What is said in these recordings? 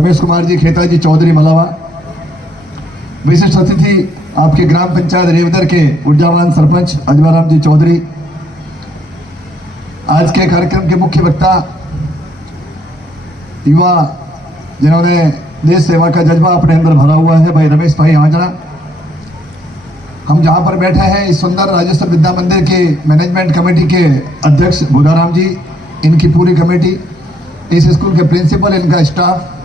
रमेश कुमार जी, खेता जी चौधरी मलावा, विशिष्ट अतिथि आपके ग्राम पंचायत रेवदर के ऊर्जावान सरपंच अजवाराम जी चौधरी, आज के कार्यक्रम के मुख्य वक्ता युवा जिन्होंने देश सेवा का जज्बा अपने अंदर भरा हुआ है, भाई रमेश भाई आंजना। हम जहां पर बैठे हैं इस सुंदर राजेश्वर विद्या मंदिर के मैनेजमेंट कमेटी के अध्यक्ष बुधाराम जी, इनकी पूरी कमेटी, इस स्कूल के प्रिंसिपल, इनका स्टाफ,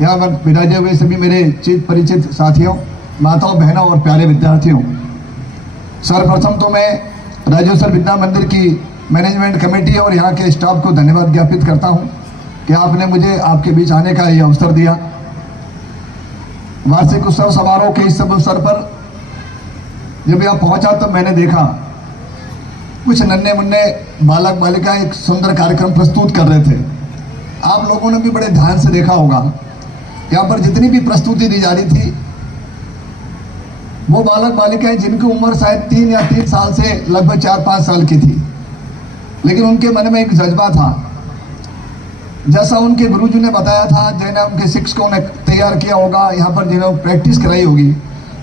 यहाँ पर विराजे हुए सभी मेरे चित परिचित साथियों, माताओं, बहनों और प्यारे विद्यार्थियों, सर्वप्रथम तो मैं राजेश्वर विद्या मंदिर की मैनेजमेंट कमेटी और यहाँ के स्टाफ को धन्यवाद ज्ञापित करता हूँ कि आपने मुझे आपके बीच आने का ये अवसर दिया। वार्षिक उत्सव समारोह के इस अवसर पर जब यहाँ पहुँचा तो मैंने देखा कुछ नन्हे मुन्ने बालक बालिका एक सुंदर कार्यक्रम प्रस्तुत कर रहे थे। आप लोगों ने भी बड़े ध्यान से देखा होगा, यहाँ पर जितनी भी प्रस्तुति दी जा रही थी वो बालक बालिकाएं जिनकी उम्र शायद 3 या 3 साल से लगभग 4-5 साल की थी, लेकिन उनके मन में एक जज्बा था, जैसा उनके गुरुजी ने बताया था, जिन्हें उनके शिक्षकों ने तैयार किया होगा, यहाँ पर जिन्हें प्रैक्टिस कराई होगी,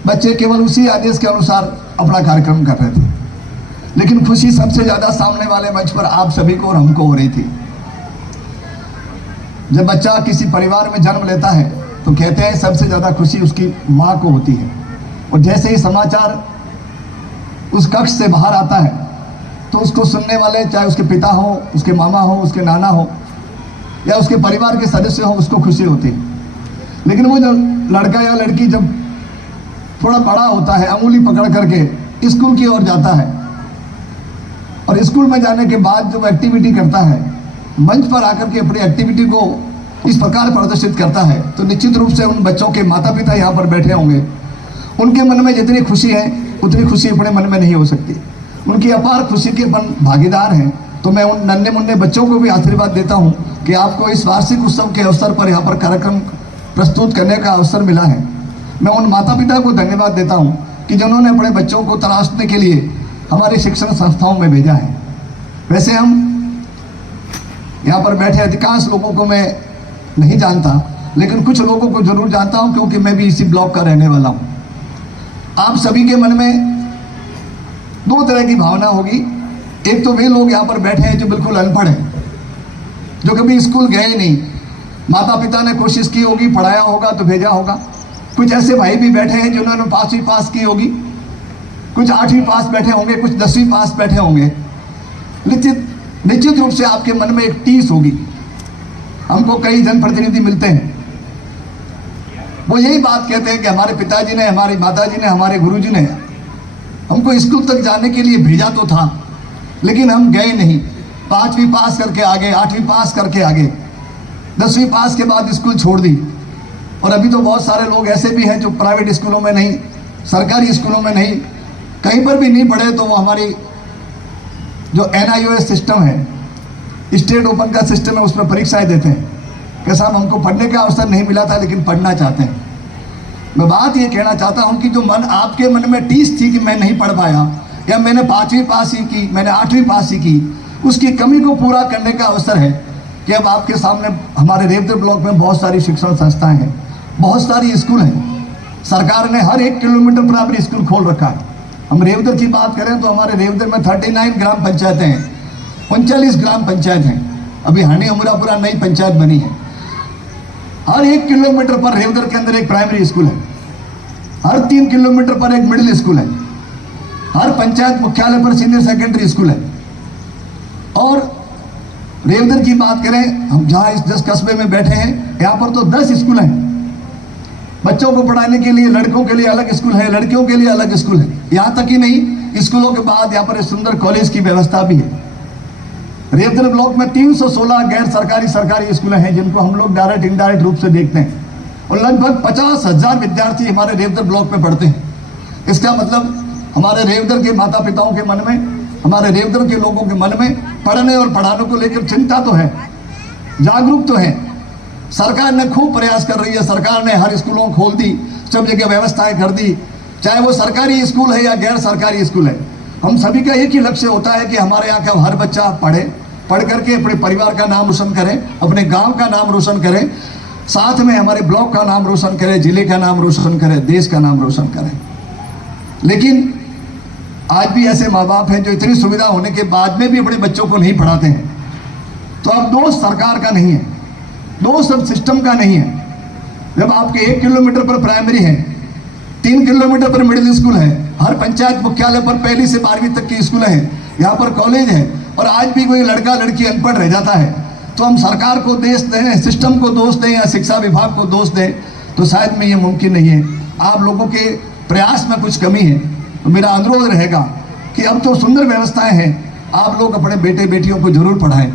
बच्चे केवल उसी आदेश के अनुसार अपना कार्यक्रम कर रहे थे। लेकिन खुशी सबसे ज्यादा सामने वाले मंच पर आप सभी को और हमको हो रही थी। जब बच्चा किसी परिवार में जन्म लेता है तो कहते हैं सबसे ज्यादा खुशी उसकी माँ को होती है, और जैसे ही समाचार उस कक्ष से बाहर आता है तो उसको सुनने वाले, चाहे उसके पिता हो, उसके मामा हो, उसके नाना हो या उसके परिवार के सदस्य हो, उसको खुशी होती है। लेकिन वो जब लड़का या लड़की जब थोड़ा बड़ा होता है, अंगुली पकड़ करके स्कूल की ओर जाता है और स्कूल में जाने के बाद जो एक्टिविटी करता है, मंच पर आकर के अपनी एक्टिविटी को इस प्रकार प्रदर्शित करता है, तो निश्चित रूप से उन बच्चों के माता पिता यहाँ पर बैठे होंगे, उनके मन में जितनी खुशी है उतनी खुशी अपने मन में नहीं हो सकती। उनकी अपार खुशी के अपन भागीदार हैं। तो मैं उन नन्हे मुन्ने बच्चों को भी आशीर्वाद देता हूँ कि आपको इस वार्षिक उत्सव के अवसर पर यहाँ पर कार्यक्रम प्रस्तुत करने का अवसर मिला है। मैं उन माता पिता को धन्यवाद देता हूँ कि जिन्होंने अपने बच्चों को तराशने के लिए हमारे शिक्षण संस्थाओं में भेजा है। वैसे हम यहाँ पर बैठे अधिकांश लोगों को मैं नहीं जानता, लेकिन कुछ लोगों को जरूर जानता हूँ, क्योंकि मैं भी इसी ब्लॉक का रहने वाला हूँ। आप सभी के मन में 2 तरह की भावना होगी। एक तो वे लोग यहाँ पर बैठे हैं जो बिल्कुल अनपढ़ हैं, जो कभी स्कूल गए नहीं, माता पिता ने कोशिश की होगी, पढ़ाया होगा तो भेजा होगा। कुछ ऐसे भाई भी बैठे हैं जिन्होंने 5वीं पास की होगी, कुछ 8वीं पास बैठे होंगे, कुछ 10वीं पास बैठे होंगे। निश्चित रूप से आपके मन में एक टीस होगी। हमको कई जनप्रतिनिधि मिलते हैं, वो यही बात कहते हैं कि हमारे पिताजी ने, हमारी माताजी ने, हमारे गुरुजी ने हमको स्कूल तक जाने के लिए भेजा तो था, लेकिन हम गए नहीं। 5वीं पास करके आगे, 8वीं पास करके आगे, 10वीं पास के बाद स्कूल छोड़ दी। और अभी तो बहुत सारे लोग ऐसे भी हैं जो प्राइवेट स्कूलों में नहीं, सरकारी स्कूलों में नहीं, कहीं पर भी नहीं पढ़े, तो वो हमारी जो NIOS सिस्टम है, स्टेट ओपन का सिस्टम है, उसमें परीक्षाएं देते हैं कि साहब हमको पढ़ने का अवसर नहीं मिला था लेकिन पढ़ना चाहते हैं। मैं बात ये कहना चाहता हूँ कि जो मन आपके मन में टीस थी कि मैं नहीं पढ़ पाया, या मैंने 5वीं पास ही की, मैंने 8वीं पास ही की, उसकी कमी को पूरा करने का अवसर है कि अब आपके सामने हमारे रेवदर ब्लॉक में बहुत सारी शिक्षण संस्थाएं हैं, बहुत सारी स्कूल हैं। सरकार ने हर 1 किलोमीटर पर अपनी स्कूल खोल रखा है। हम रेवदर की बात करें तो हमारे रेवदर में 39 ग्राम पंचायतें हैं, 39 ग्राम पंचायत हैं। अभी हानी अमरापुरा नई पंचायत बनी है। हर 1 किलोमीटर पर रेवदर के अंदर एक प्राइमरी स्कूल है, हर 3 किलोमीटर पर एक मिडिल स्कूल है, हर पंचायत मुख्यालय पर सीनियर सेकेंडरी स्कूल है। और रेवदर की बात करें, हम जहाँ इस 10 कस्बे में बैठे हैं, यहाँ पर तो 10 स्कूल हैं। बच्चों को पढ़ाने के लिए लड़कों के लिए अलग स्कूल है, लड़कियों के लिए अलग स्कूल है। यहाँ तक ही नहीं, स्कूलों के बाद यहाँ पर एक सुंदर कॉलेज की व्यवस्था भी है। रेवदर ब्लॉक में 316 गैर सरकारी सरकारी स्कूल हैं जिनको हम लोग डायरेक्ट इनडायरेक्ट रूप से देखते हैं, और लगभग 50,000 विद्यार्थी हमारे रेवदर ब्लॉक में पढ़ते हैं। इसका मतलब हमारे रेवदर के माता पिताओं के मन में, हमारे रेवदर के लोगों के मन में पढ़ने और पढ़ाने को लेकर चिंता तो है, जागरूक तो है। सरकार ने खूब प्रयास कर रही है, सरकार ने हर स्कूलों को खोल दी, सब जगह व्यवस्थाएं कर दी, चाहे वो सरकारी स्कूल है या गैर सरकारी स्कूल है। हम सभी का एक ही लक्ष्य होता है कि हमारे यहाँ का हर बच्चा पढ़े, पढ़ करके अपने परिवार का नाम रोशन करें, अपने गांव का नाम रोशन करें, साथ में हमारे ब्लॉक का नाम रोशन करे, जिले का नाम रोशन करे, देश का नाम रोशन करे। लेकिन आज भी ऐसे माँ बाप हैं जो इतनी सुविधा होने के बाद में भी अपने बच्चों को नहीं पढ़ाते हैं। तो अब दोष सरकार का नहीं है, दोष सब सिस्टम का नहीं है। जब आपके 1 किलोमीटर पर प्राइमरी है, 3 किलोमीटर पर मिडिल स्कूल है, हर पंचायत मुख्यालय पर 1ली से 12वीं तक की स्कूल है, यहाँ पर कॉलेज है, और आज भी कोई लड़का लड़की अनपढ़ रह जाता है, तो हम सरकार को दोष दें, सिस्टम को दोष दें या शिक्षा विभाग को दोष दें, तो शायद में ये मुमकिन नहीं है। आप लोगों के प्रयास में कुछ कमी है। तो मेरा अनुरोध रहेगा कि अब तो सुंदर व्यवस्थाएं हैं, आप लोग अपने बेटे बेटियों को जरूर पढ़ाएं।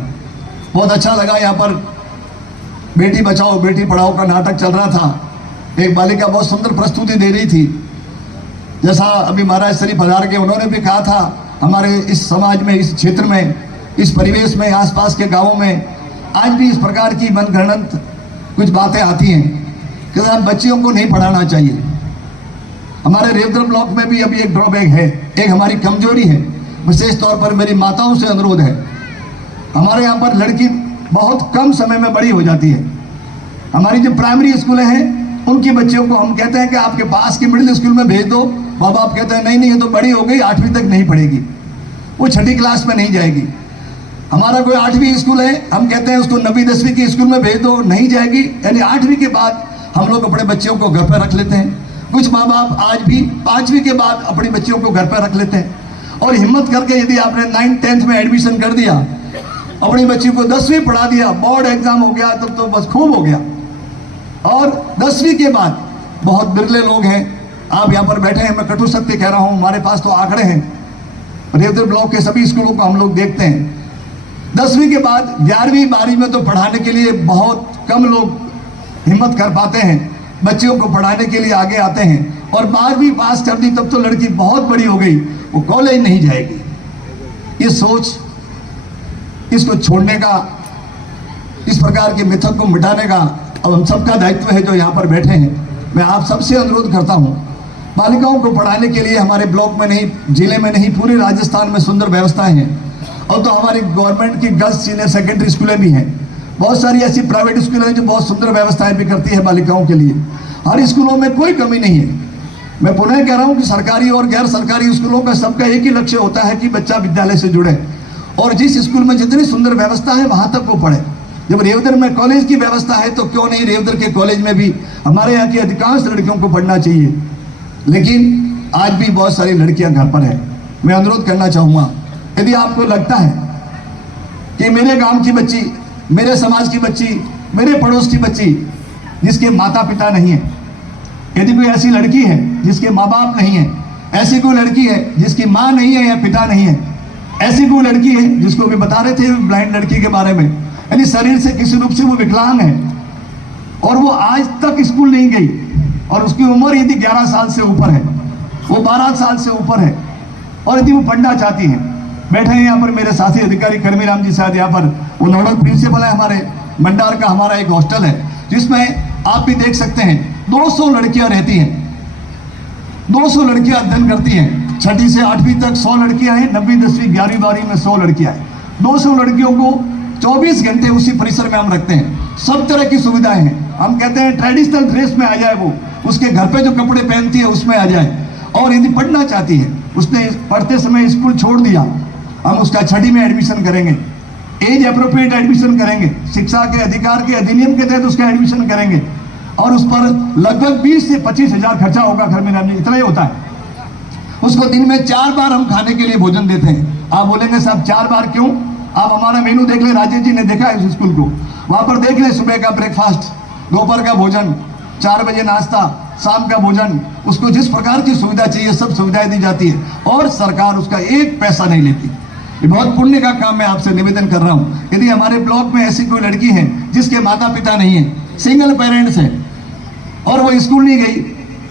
बहुत अच्छा लगा, यहाँ पर बेटी बचाओ बेटी पढ़ाओ का नाटक चल रहा था। एक बालिका बहुत सुंदर प्रस्तुति दे रही थी, जैसा अभी महाराज शरीफ हज़ार के उन्होंने भी कहा था, हमारे इस समाज में, इस क्षेत्र में, इस परिवेश में, आसपास के गाँवों में आज भी इस प्रकार की मनगढ़ंत कुछ बातें आती हैं कि हम बच्चियों को नहीं पढ़ाना चाहिए। हमारे रेवदर ब्लॉक में भी अभी एक ड्रॉबैक है, एक हमारी कमजोरी है। विशेष तौर पर मेरी माताओं से अनुरोध है, हमारे यहाँ पर लड़की बहुत कम समय में बड़ी हो जाती है। हमारी जो प्राइमरी स्कूलें हैं उनकी बच्चियों को हम कहते हैं कि आपके पास की मिडिल स्कूल में भेज दो, माँ बाप कहते हैं नहीं नहीं ये तो बड़ी हो गई, 8वीं तक नहीं पढ़ेगी, वो 6ठी क्लास में नहीं जाएगी। हमारा कोई 8वीं स्कूल है, हम कहते हैं उसको 9वीं 10वीं की स्कूल में भेज दो, नहीं जाएगी। यानी 8वीं के बाद हम लोग अपने बच्चों को घर पर रख लेते हैं। कुछ माँ बाप आज भी 5वीं के बाद अपनी बच्चियों को घर पर रख लेते हैं। और हिम्मत करके यदि आपने 9th 10th में एडमिशन कर दिया, अपनी बच्ची को 10वीं पढ़ा दिया, बोर्ड एग्जाम हो गया, तब तो बस खूब हो गया। और 10वीं के बाद बहुत बिरले लोग हैं, आप यहाँ पर बैठे हैं, मैं कटु सत्य कह रहा हूँ, हमारे पास तो आंकड़े हैं, रेवदर ब्लॉक के सभी स्कूलों को हम लोग देखते हैं। 10वीं के बाद 11वीं 12वीं में तो पढ़ाने के लिए बहुत कम लोग हिम्मत कर पाते हैं, बच्चियों को पढ़ाने के लिए आगे आते हैं। और 12वीं पास कर दी तब तो लड़की बहुत बड़ी हो गई, वो कॉलेज नहीं जाएगी। ये सोच, इसको छोड़ने का, इस प्रकार के मिथक को मिटाने का अब हम सबका दायित्व है जो यहाँ पर बैठे हैं। मैं आप सबसे अनुरोध करता हूँ, बालिकाओं को पढ़ाने के लिए हमारे ब्लॉक में नहीं, जिले में नहीं, पूरे राजस्थान में सुंदर व्यवस्थाएं हैं। और तो हमारी गवर्नमेंट की गर्ल्स सीनियर सेकेंडरी स्कूलें भी हैं, बहुत सारी ऐसी प्राइवेट स्कूलें हैं जो बहुत सुंदर व्यवस्थाएं भी करती है बालिकाओं के लिए। हर स्कूलों में कोई कमी नहीं है। मैं पुनः कह रहा हूँ कि सरकारी और गैर सरकारी स्कूलों का सबका एक ही लक्ष्य होता है कि बच्चा विद्यालय से जुड़े, और जिस स्कूल में जितनी सुंदर व्यवस्था है वहाँ तक वो पढ़े। जब रेवदर में कॉलेज की व्यवस्था है तो क्यों नहीं रेवदर के कॉलेज में भी हमारे यहाँ की अधिकांश लड़कियों को पढ़ना चाहिए। लेकिन आज भी बहुत सारी लड़कियाँ घर पर हैं। मैं अनुरोध करना चाहूँगा, यदि आपको लगता है कि मेरे गांव की बच्ची, मेरे समाज की बच्ची, मेरे पड़ोस की बच्ची जिसके माता पिता नहीं है, यदि कोई ऐसी लड़की है जिसके माँ बाप नहीं है, ऐसी कोई लड़की है जिसकी माँ नहीं है या पिता नहीं है, ऐसी कोई लड़की है जिसको भी बता रहे थे ब्लाइंड लड़की के बारे में, यानी शरीर से किसी रूप से वो विकलांग है और वो आज तक स्कूल नहीं गई और उसकी उम्र यदि 11 साल से ऊपर है, वो 12 साल से ऊपर है और यदि वो पढ़ना चाहती है, बैठे हैं यहाँ पर मेरे साथी अधिकारी कर्मीराम जी साहब, यहाँ पर वो नोडल प्रिंसिपल है हमारे मंडार का। हमारा एक हॉस्टल है जिसमें आप भी देख सकते हैं 200 लड़कियां रहती हैं, 200 लड़कियां अध्ययन करती हैं। 6ठी से 8वीं तक 100 लड़कियां हैं, 9वीं 10वीं 11वीं 12वीं में 100 लड़कियां हैं। 200 लड़कियों को 24 घंटे उसी परिसर में हम रखते हैं। सब तरह की सुविधाएं हैं। हम कहते हैं ट्रेडिशनल ड्रेस में आ जाए, वो उसके घर पे जो कपड़े पहनती है उसमें आ जाए, और यदि पढ़ना चाहती है, उसने पढ़ते समय स्कूल छोड़ दिया, हम उसका 6ठी में एडमिशन करेंगे, एज अप्रोप्रिएट एडमिशन करेंगे, शिक्षा के अधिकार के अधिनियम के तहत उसका एडमिशन करेंगे और उस पर लगभग 20 से 25 हजार खर्चा होगा। घर में इतना ही होता है। उसको दिन में 4 बार हम खाने के लिए भोजन देते हैं। आप बोलेंगे साहब 4 बार क्यों? आप हमारा मेनू देख ले, राजेश जी ने देखा है उस स्कूल को, वहाँ पर देख ले, सुबह का ब्रेकफास्ट, दोपहर का भोजन, 4 बजे नाश्ता, शाम का भोजन, उसको जिस प्रकार की सुविधा चाहिए सब सुविधाएं दी जाती है और सरकार उसका 1 पैसा नहीं लेती। ये बहुत पुण्य का काम मैं आपसे निवेदन कर रहा हूँ। यदि हमारे ब्लॉक में ऐसी कोई लड़की है जिसके माता पिता नहीं है, सिंगल पेरेंट्स है और वो स्कूल नहीं गई,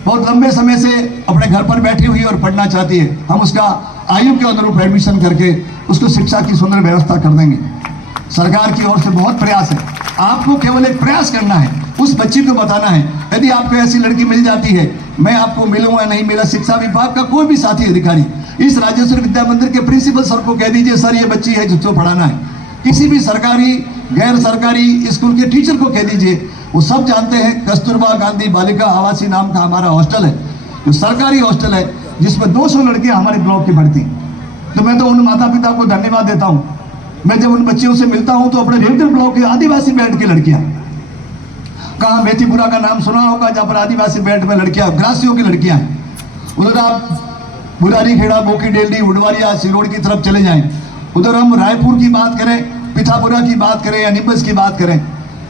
बहुत लंबे समय से अपने घर पर बैठी हुई और पढ़ना चाहती है, हम उसका आयु के अनुरूप एडमिशन करके उसको शिक्षा की सुंदर व्यवस्था कर देंगे। सरकार की ओर से बहुत प्रयास है, आपको केवल एक प्रयास करना है, उस बच्ची को बताना है। यदि आपको ऐसी लड़की मिल जाती है, मैं आपको मिलूंगा नहीं, मेरा शिक्षा विभाग का कोई भी साथी अधिकारी इस राजेश्वर विद्या मंदिर के प्रिंसिपल सर को कह दीजिए, सर ये बच्ची है जिसको पढ़ाना है। किसी भी सरकारी गैर सरकारी स्कूल के टीचर को कह दीजिए, वो सब जानते हैं कस्तूरबा गांधी बालिका आवासीय नाम का हमारा हॉस्टल है, जो सरकारी हॉस्टल है, जिसमें 200 लड़कियां हमारे ब्लॉक की पढ़ती। तो मैं तो उन माता पिता को धन्यवाद देता हूं। मैं जब उन बच्चियों से मिलता हूं तो अपने रेवदर ब्लॉक के आदिवासी बेल्ट की लड़कियां, कहाँ बेतीपुरा का नाम सुना होगा, जहां पर आदिवासी बेल्ट में लड़कियां, ग्रासियों की लड़कियां हैं, उधर आप बुरारी खेड़ा, बोकी डेल्डी, उडवारिया, सिरोड़ की तरफ चले जाएं, उधर हम रायपुर की बात करें, पिथापुरा की बात करें या निम्बस की बात करें,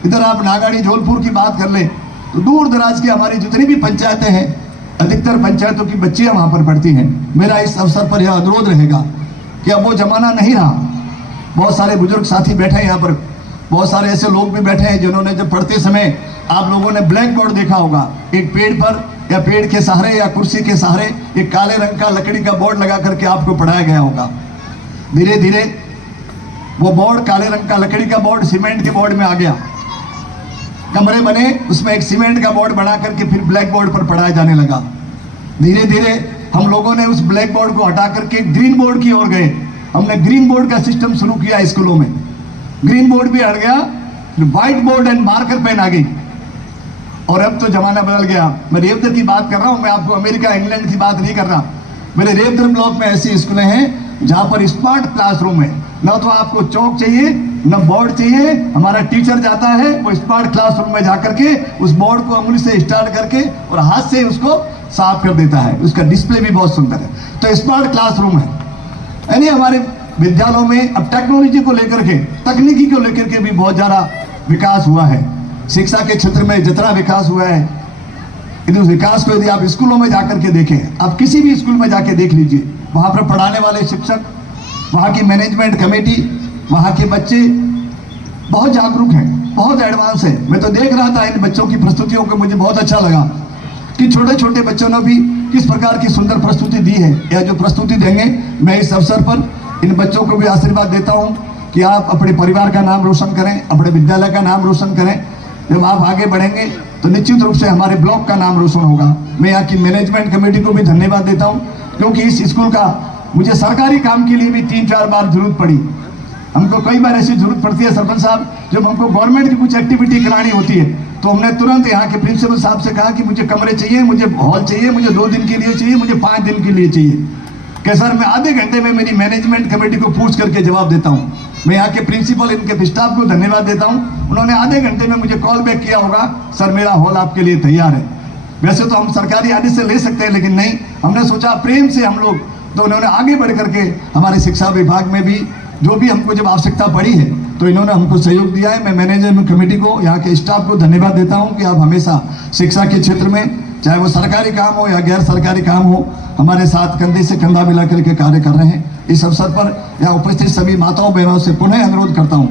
इधर आप नागाड़ी जोधपुर की बात कर ले, तो दूर दराज की हमारी जितनी भी पंचायतें हैं, अधिकतर पंचायतों की बच्चियां वहां पर पढ़ती हैं। मेरा इस अवसर पर यह अनुरोध रहेगा कि अब वो जमाना नहीं रहा। बहुत सारे बुजुर्ग साथी बैठे हैं यहाँ पर, बहुत सारे ऐसे लोग भी बैठे हैं जिन्होंने जब पढ़ते समय आप लोगों ने ब्लैक बोर्ड देखा होगा, एक पेड़ पर या पेड़ के सहारे या कुर्सी के सहारे एक काले रंग का लकड़ी का बोर्ड लगा करके आपको पढ़ाया गया होगा। धीरे धीरे वो बोर्ड, काले रंग का लकड़ी का बोर्ड, सीमेंट के बोर्ड में आ गया। कमरे बने, उसमें एक सीमेंट का बोर्ड बना करके फिर ब्लैक बोर्ड पर पढ़ाया जाने लगा। धीरे धीरे हम लोगों ने उस ब्लैक बोर्ड को हटा करके ग्रीन बोर्ड की ओर गए। हमने ग्रीन बोर्ड का सिस्टम शुरू किया स्कूलों में। ग्रीन बोर्ड भी हट गया, white board and marker pen आ गई, और अब तो जमाना बदल गया। मैं रेवदर की बात कर रहा हूं, मैं आपको अमेरिका इंग्लैंड की बात नहीं कर रहा। मेरे रेवदर ब्लॉक में ऐसी स्कूलें हैं जहां पर स्मार्ट क्लासरूम है, न तो आपको चौक चाहिए न बोर्ड चाहिए। हमारा टीचर जाता है, वो स्मार्ट क्लासरूम में जाकर के उस बोर्ड को उंगली से स्टार्ट करके और हाथ से उसको साफ कर देता है। उसका डिस्प्ले भी बहुत सुंदर है, तो स्मार्ट क्लासरूम है। यानी हमारे विद्यालयों में अब टेक्नोलॉजी को लेकर के, तकनीकी को लेकर के भी बहुत ज्यादा विकास हुआ है। शिक्षा के क्षेत्र में जितना विकास हुआ है, इस विकास को यदि आप स्कूलों में जाकर के देखें, आप किसी भी स्कूल में जाके देख लीजिए, वहां पर पढ़ाने वाले शिक्षक, वहां की मैनेजमेंट कमेटी, वहां के बच्चे बहुत जागरूक हैं, बहुत एडवांस है। मैं तो देख रहा था इन बच्चों की प्रस्तुतियों को, मुझे बहुत अच्छा लगा कि छोटे छोटे बच्चों ने भी किस प्रकार की सुंदर प्रस्तुति दी है। या जो प्रस्तुति देंगे, मैं इस अवसर पर इन बच्चों को भी आशीर्वाद देता हूं कि आप अपने परिवार का नाम रोशन करें, अपने विद्यालय का नाम रोशन करें। जब आप आगे बढ़ेंगे तो निश्चित रूप से हमारे ब्लॉक का नाम रोशन होगा। मैं यहाँ की मैनेजमेंट कमेटी को भी धन्यवाद देता हूँ, क्योंकि इस स्कूल का मुझे सरकारी काम के लिए भी 3-4 बार जरूरत पड़ी। हमको कई बार ऐसी जरूरत पड़ती है सरपंच साहब, जब हमको गवर्नमेंट की कुछ एक्टिविटी करानी होती है, तो हमने तुरंत यहाँ के प्रिंसिपल साहब से कहा कि मुझे कमरे चाहिए, मुझे हॉल चाहिए, मुझे 2 दिन के लिए चाहिए, मुझे 5 दिन के लिए चाहिए। कि सर मैं आधे घंटे में मेरी मैनेजमेंट कमेटी को पूछ करके जवाब देता हूँ। मैं यहाँ के प्रिंसिपल, इनके स्टाफ को धन्यवाद देता हूँ, उन्होंने आधे घंटे में मुझे कॉल बैक किया होगा, सर मेरा हॉल आपके लिए तैयार है। वैसे तो हम सरकारी आदेश से ले सकते हैं, लेकिन नहीं, हमने सोचा प्रेम से हम लोग, तो उन्होंने आगे बढ़ करके हमारे शिक्षा विभाग में भी जो भी हमको जब आवश्यकता पड़ी है तो इन्होंने हमको सहयोग दिया है। मैं मैनेजमेंट कमेटी को, यहाँ के स्टाफ को धन्यवाद देता हूँ कि आप हमेशा शिक्षा के क्षेत्र में, चाहे वो सरकारी काम हो या गैर सरकारी काम हो, हमारे साथ कंधे से कंधा मिला करके कार्य कर रहे हैं। इस अवसर पर यहाँ उपस्थित सभी माताओं बहनों से पुनः अनुरोध करता हूँ।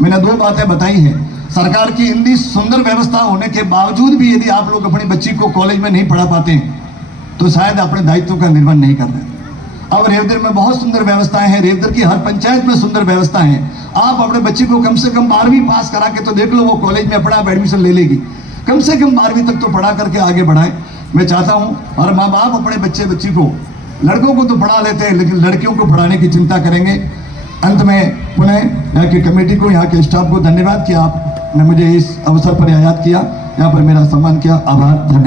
मैंने 2 बातें बताई हैं। सरकार की इतनी सुंदर व्यवस्था होने के बावजूद भी यदि आप लोग अपनी बच्ची को कॉलेज में नहीं पढ़ा पाते हैं तो शायद अपने दायित्व का निर्वहन नहीं कर रहे। अब रेवदर में बहुत सुंदर व्यवस्थाएं हैं, रेवदर की हर पंचायत में सुंदर व्यवस्थाएं हैं। आप अपने बच्चे को कम से कम 12वीं पास करा के तो देख लो, वो कॉलेज में अपना एडमिशन ले लेगी। कम से कम 12वीं तक तो पढ़ा करके आगे बढ़ाएं। मैं चाहता हूँ और माँ बाप अपने बच्ची को, लड़कों को तो पढ़ा लेते हैं, लेकिन लड़कियों को पढ़ाने की चिंता करेंगे। अंत में पुनः यहाँ की कमेटी को, यहाँ के स्टाफ को धन्यवाद कि आपने मुझे इस अवसर पर याद किया, यहाँ पर मेरा सम्मान किया। आभार, धन्यवाद।